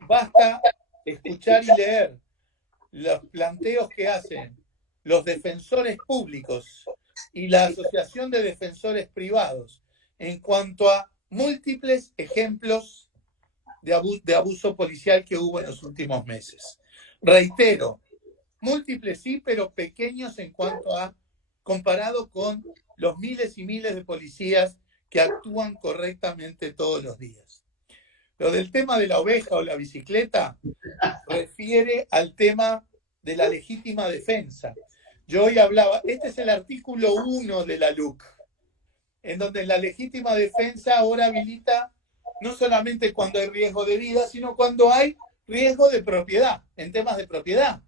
basta escuchar y leer los planteos que hacen los defensores públicos y la Asociación de Defensores Privados en cuanto a múltiples ejemplos de abuso policial que hubo en los últimos meses. Reitero, múltiples sí, pero pequeños en cuanto a, comparado con los miles y miles de policías que actúan correctamente todos los días. Lo del tema de la oveja o la bicicleta refiere al tema de la legítima defensa. Yo hoy hablaba, este es el artículo 1 de la LUC, en donde la legítima defensa ahora habilita no solamente cuando hay riesgo de vida, sino cuando hay riesgo de propiedad, en temas de propiedad.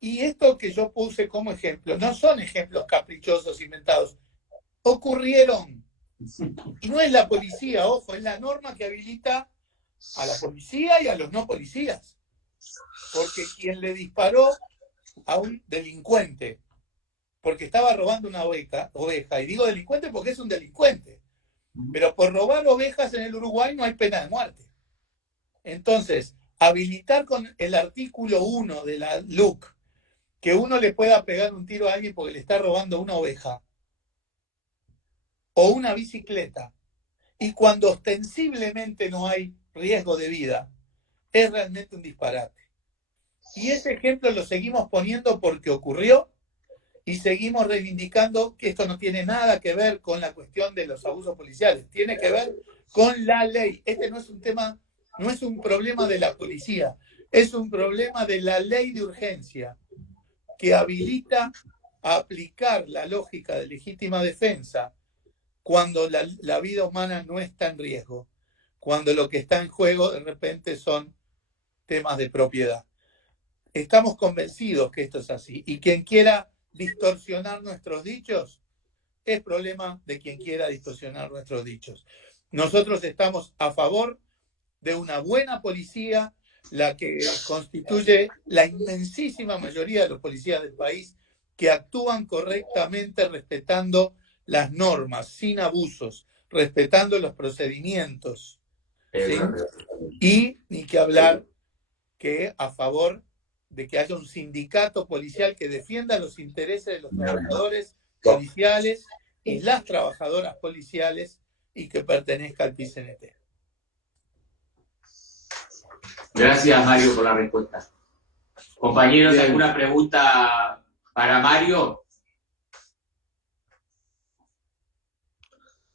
Y esto que yo puse como ejemplo, no son ejemplos caprichosos inventados, ocurrieron. Y no es la policía, ojo, es la norma que habilita a la policía y a los no policías. Porque quien le disparó a un delincuente porque estaba robando una oveja, y digo delincuente porque es un delincuente, pero por robar ovejas en el Uruguay no hay pena de muerte. Entonces, habilitar con el artículo 1 de la LUC que uno le pueda pegar un tiro a alguien porque le está robando una oveja o una bicicleta, y cuando ostensiblemente no hay riesgo de vida, es realmente un disparate. Y ese ejemplo lo seguimos poniendo porque ocurrió y seguimos reivindicando que esto no tiene nada que ver con la cuestión de los abusos policiales, tiene que ver con la ley. Este no es un tema, no es un problema de la policía, es un problema de la ley de urgencia que habilita a aplicar la lógica de legítima defensa cuando la vida humana no está en riesgo, cuando lo que está en juego de repente son temas de propiedad. Estamos convencidos que esto es así, y quien quiera distorsionar nuestros dichos es problema de quien quiera distorsionar nuestros dichos. Nosotros estamos a favor de una buena policía, la que constituye la inmensísima mayoría de los policías del país, que actúan correctamente respetando las normas, sin abusos, respetando los procedimientos, ¿sí? Y ni que hablar que a favor de que haya un sindicato policial que defienda los intereses de los trabajadores policiales y las trabajadoras policiales y que pertenezca al PIT-CNT. Gracias, Mario, por la respuesta. Compañeros, ¿alguna pregunta para Mario?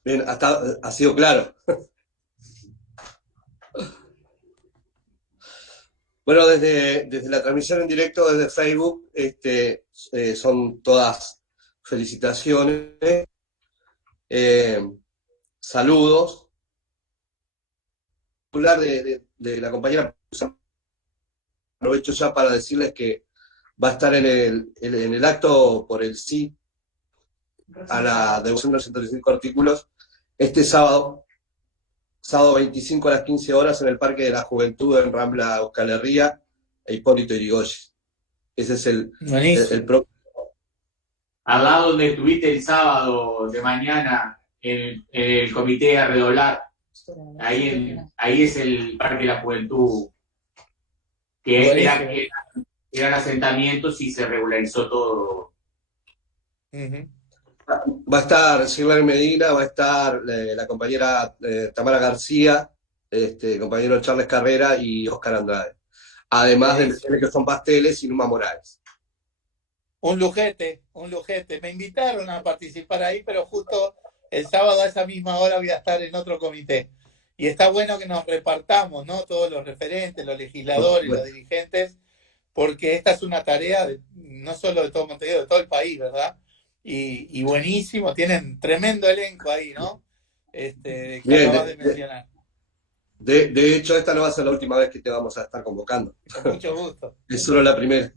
Bien, hasta ha sido claro. Bueno, desde la transmisión en directo desde Facebook, son todas felicitaciones, saludos. Hablar de la compañera, aprovecho ya para decirles que va a estar en el acto por el sí a la devolución de los 135 artículos este sábado 25 a las 15 horas en el Parque de la Juventud en Rambla Euskal Herria e Hipólito Yrigoyen. Ese es el próximo. Al lado donde estuviste el sábado de mañana en el comité a redoblar, ahí es el Parque de la Juventud, que eran asentamientos y se regularizó todo. Va a estar Silvia Medina, va a estar la compañera Tamara García, compañero Charles Carrera y Oscar Andrade. Además de que son pasteles y Numa Morales. Un lujete. Me invitaron a participar ahí, pero justo el sábado a esa misma hora voy a estar en otro comité. Y está bueno que nos repartamos, ¿no? Todos los referentes, los legisladores, los dirigentes, porque esta es una tarea no solo de todo Montevideo, de todo el país, ¿verdad? Y buenísimo, tienen tremendo elenco ahí, ¿no? Que acabas de mencionar. De hecho, esta no va a ser la última vez que te vamos a estar convocando. Con mucho gusto. Es solo la primera.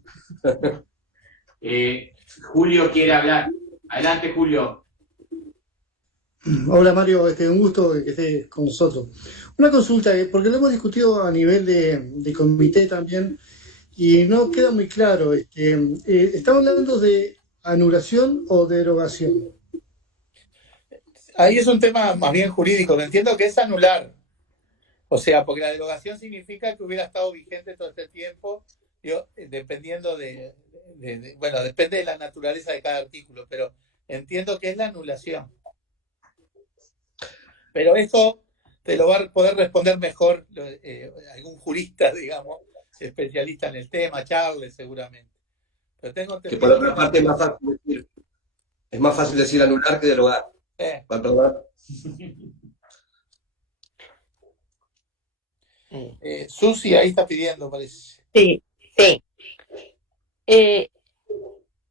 Julio quiere hablar. Adelante, Julio. Hola Mario, un gusto que estés con nosotros. Una consulta, porque lo hemos discutido a nivel de comité también y no queda muy claro. ¿Estamos hablando de anulación o derogación? Ahí es un tema más bien jurídico, que entiendo que es anular. O sea, porque la derogación significa que hubiera estado vigente todo este tiempo, dependiendo bueno, depende de la naturaleza de cada artículo, pero entiendo que es la anulación. Pero eso te lo va a poder responder mejor algún jurista, digamos, especialista en el tema, Charles, seguramente. Pero tengo que por otra parte es más fácil decir anular que derogar. Susi ahí está pidiendo, parece. Sí.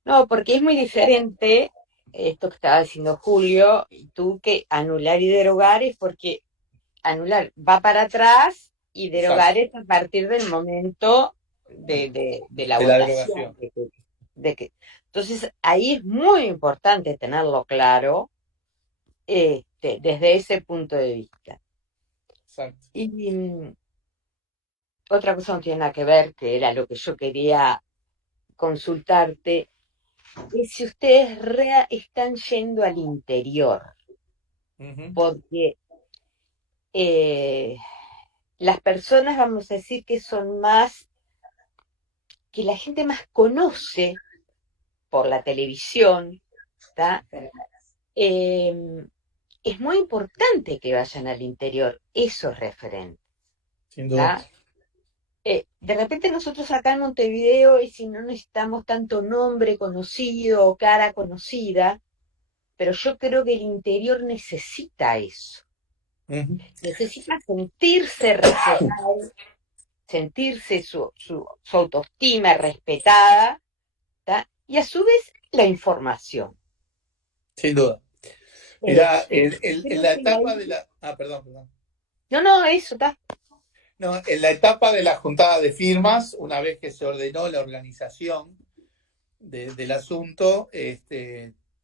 No, porque es muy diferente esto que estaba diciendo Julio y tú, que anular y derogar es porque anular va para atrás y derogar es a partir del momento de la votación. Entonces, ahí es muy importante tenerlo claro desde ese punto de vista. Exacto. Y otra cosa no tiene nada que ver, que era lo que yo quería consultarte, es si ustedes están yendo al interior, porque las personas, vamos a decir, que son más, que la gente más conoce por la televisión, ¿tá? Es muy importante que vayan al interior esos referentes. Sin duda. De repente nosotros acá en Montevideo, y si no necesitamos tanto nombre conocido o cara conocida, pero yo creo que el interior necesita eso. Necesita sentirse respetado, sentirse su autoestima respetada, ¿tá? Y a su vez la información. Sin duda. Mira, en la etapa de la... perdón. No, eso está. No, en la etapa de la juntada de firmas, una vez que se ordenó la organización del asunto,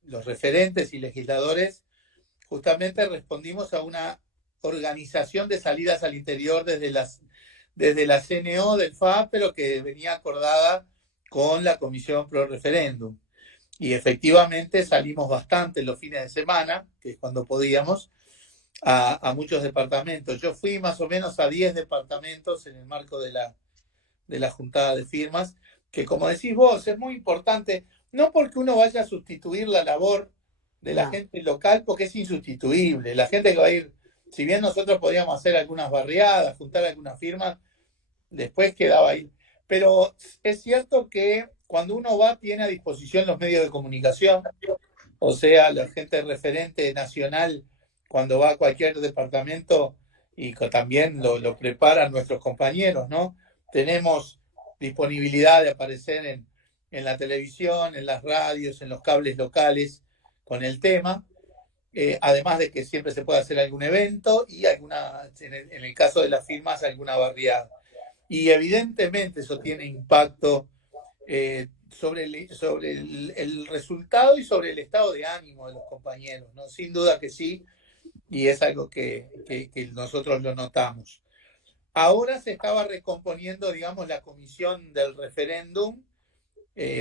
los referentes y legisladores justamente respondimos a una organización de salidas al interior desde la CNO del FA, pero que venía acordada con la Comisión Pro Referéndum. Y efectivamente salimos bastante los fines de semana, que es cuando podíamos, a muchos departamentos. Yo fui más o menos a 10 departamentos en el marco de la juntada de firmas, que como decís vos, es muy importante, no porque uno vaya a sustituir la labor de la gente local, porque es insustituible. La gente que va a ir, si bien nosotros podíamos hacer algunas barriadas, juntar algunas firmas, después quedaba ahí. Pero es cierto que cuando uno va, tiene a disposición los medios de comunicación, o sea, la gente referente nacional, cuando va a cualquier departamento, y también lo preparan nuestros compañeros, ¿no? Tenemos disponibilidad de aparecer en la televisión, en las radios, en los cables locales con el tema, además de que siempre se puede hacer algún evento y en el caso de las firmas, alguna barriada. Y evidentemente eso tiene impacto el resultado y sobre el estado de ánimo de los compañeros, ¿no? Sin duda que sí, y es algo que nosotros lo notamos. Ahora se estaba recomponiendo, digamos, la comisión del referéndum,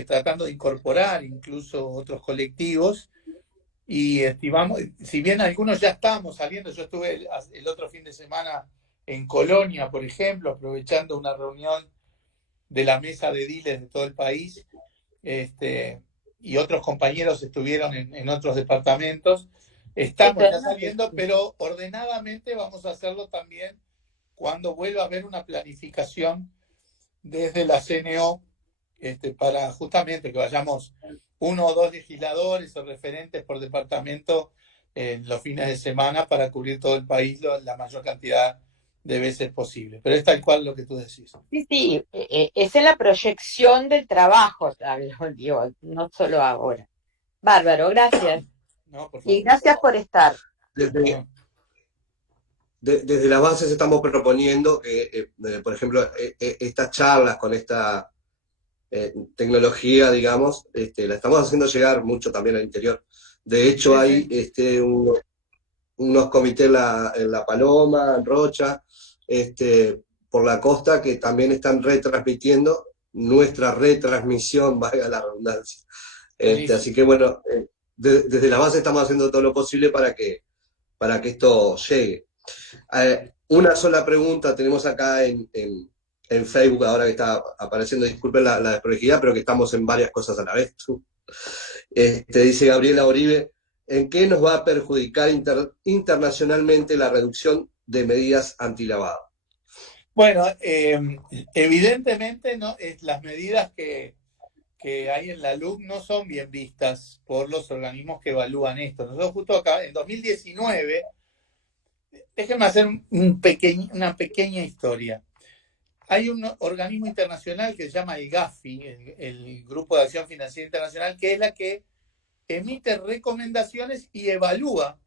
tratando de incorporar incluso otros colectivos, y estimamos, si bien algunos ya estábamos saliendo, yo estuve el otro fin de semana en Colonia, por ejemplo, aprovechando una reunión de la mesa de ediles de todo el país, y otros compañeros estuvieron en otros departamentos. Estamos ya saliendo, pero ordenadamente vamos a hacerlo también cuando vuelva a haber una planificación desde la CNO, para justamente que vayamos 1 o 2 legisladores o referentes por departamento en los fines de semana para cubrir todo el país la mayor cantidad de veces posible. Pero es tal cual lo que tú decís. Sí, esa es la proyección del trabajo, digo, no solo ahora. Bárbaro, gracias. No, por favor. Y gracias por estar. Desde las bases estamos proponiendo que, por ejemplo, estas charlas con esta tecnología, digamos, la estamos haciendo llegar mucho también al interior. De hecho, hay unos comités en la Paloma, en Rocha, por la costa, que también están retransmitiendo nuestra retransmisión, valga la redundancia. Así que bueno, desde la base estamos haciendo todo lo posible para que esto llegue. Una sola pregunta tenemos acá en Facebook, ahora que está apareciendo, disculpen la desprolijidad, pero que estamos en varias cosas a la vez. Dice Gabriela Oribe, ¿en qué nos va a perjudicar internacionalmente la reducción de medidas antilavado? Bueno, evidentemente no, las medidas que hay en la LUC no son bien vistas por los organismos que evalúan esto. Nosotros justo acá, en 2019, déjenme hacer una pequeña historia. Hay un organismo internacional que se llama el GAFI, el Grupo de Acción Financiera Internacional, que es la que emite recomendaciones y evalúa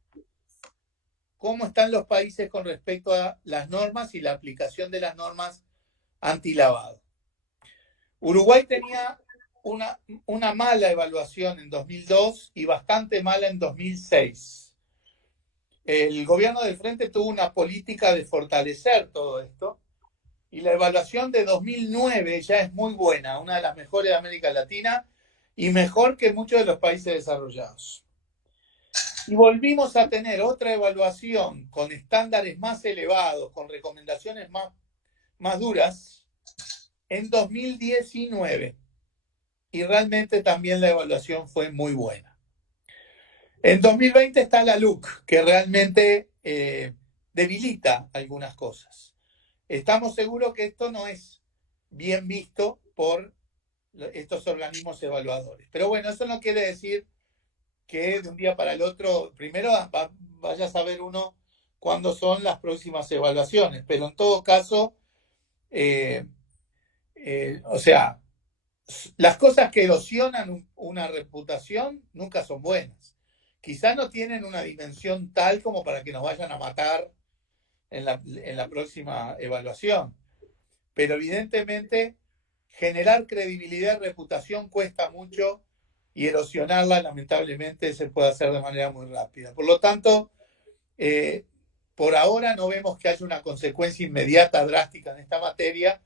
cómo están los países con respecto a las normas y la aplicación de las normas antilavado. Uruguay tenía una mala evaluación en 2002 y bastante mala en 2006. El gobierno del Frente tuvo una política de fortalecer todo esto, y la evaluación de 2009 ya es muy buena, una de las mejores de América Latina y mejor que muchos de los países desarrollados. Y volvimos a tener otra evaluación con estándares más elevados, con recomendaciones más duras, en 2019. Y realmente también la evaluación fue muy buena. En 2020 está la LUC, que realmente debilita algunas cosas. Estamos seguros que esto no es bien visto por estos organismos evaluadores. Pero bueno, eso no quiere decir que de un día para el otro, primero vaya a saber uno cuándo son las próximas evaluaciones, pero en todo caso, o sea, las cosas que erosionan una reputación nunca son buenas. Quizá no tienen una dimensión tal como para que nos vayan a matar en la próxima evaluación. Pero evidentemente generar credibilidad y reputación cuesta mucho, y erosionarla lamentablemente se puede hacer de manera muy rápida. Por lo tanto, por ahora no vemos que haya una consecuencia inmediata drástica en esta materia,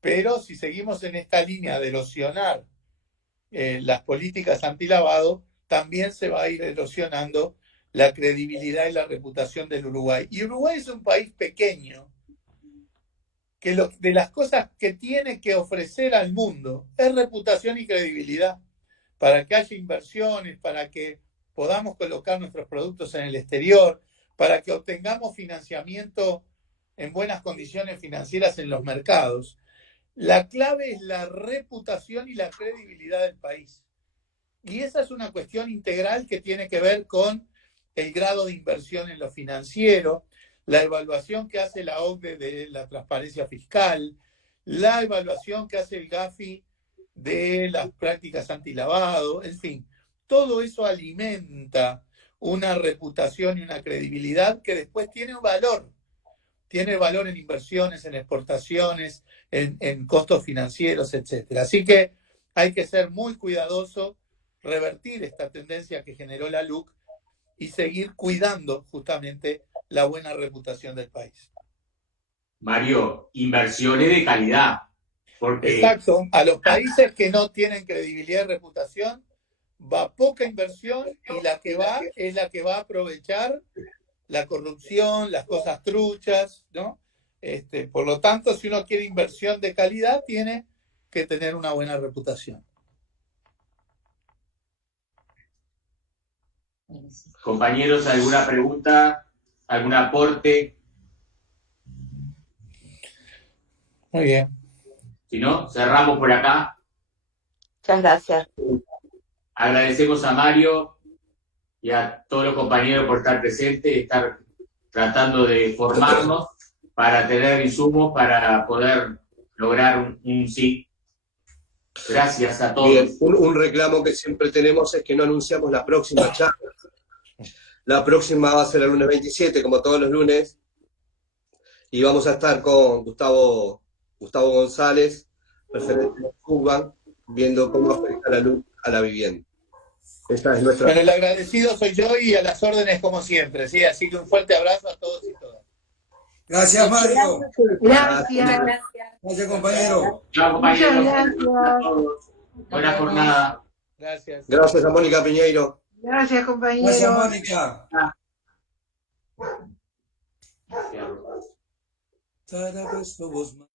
pero si seguimos en esta línea de erosionar las políticas antilavado, también se va a ir erosionando la credibilidad y la reputación del Uruguay. Y Uruguay es un país pequeño, que de las cosas que tiene que ofrecer al mundo es reputación y credibilidad, para que haya inversiones, para que podamos colocar nuestros productos en el exterior, para que obtengamos financiamiento en buenas condiciones financieras en los mercados. La clave es la reputación y la credibilidad del país. Y esa es una cuestión integral que tiene que ver con el grado de inversión en lo financiero, la evaluación que hace la OCDE de la transparencia fiscal, la evaluación que hace el GAFI de las prácticas antilavado, en fin, todo eso alimenta una reputación y una credibilidad que después tiene valor en inversiones, en exportaciones, en costos financieros, etc. Así que hay que ser muy cuidadoso, revertir esta tendencia que generó la LUC y seguir cuidando justamente la buena reputación del país. Mario, inversiones de calidad. Porque Exacto. A los países que no tienen credibilidad y reputación va poca inversión y la que va es la que va a aprovechar la corrupción, las cosas truchas, ¿no? Por lo tanto, si uno quiere inversión de calidad, tiene que tener una buena reputación. compañeros, ¿alguna pregunta? ¿Algún aporte? Muy bien. Si no, cerramos por acá. Muchas gracias. Agradecemos a Mario y a todos los compañeros por estar presentes y estar tratando de formarnos para tener insumos para poder lograr un sí. Gracias a todos. Bien, un reclamo que siempre tenemos es que no anunciamos la próxima charla. La próxima va a ser el lunes 27, como todos los lunes, y vamos a estar con Gustavo González, referente de Cuba, viendo cómo afecta la luz a la vivienda. Esta es nuestra... Bueno, el agradecido soy yo y a las órdenes como siempre, ¿sí? Así que un fuerte abrazo a todos y todas. Gracias, Mario. Gracias. Gracias, compañero. Chao, compañeros. Muchas gracias. Buena jornada. Gracias. Gracias a Mónica Piñeiro. Gracias, compañero. Gracias, Mónica. Gracias. Cada vez somos más.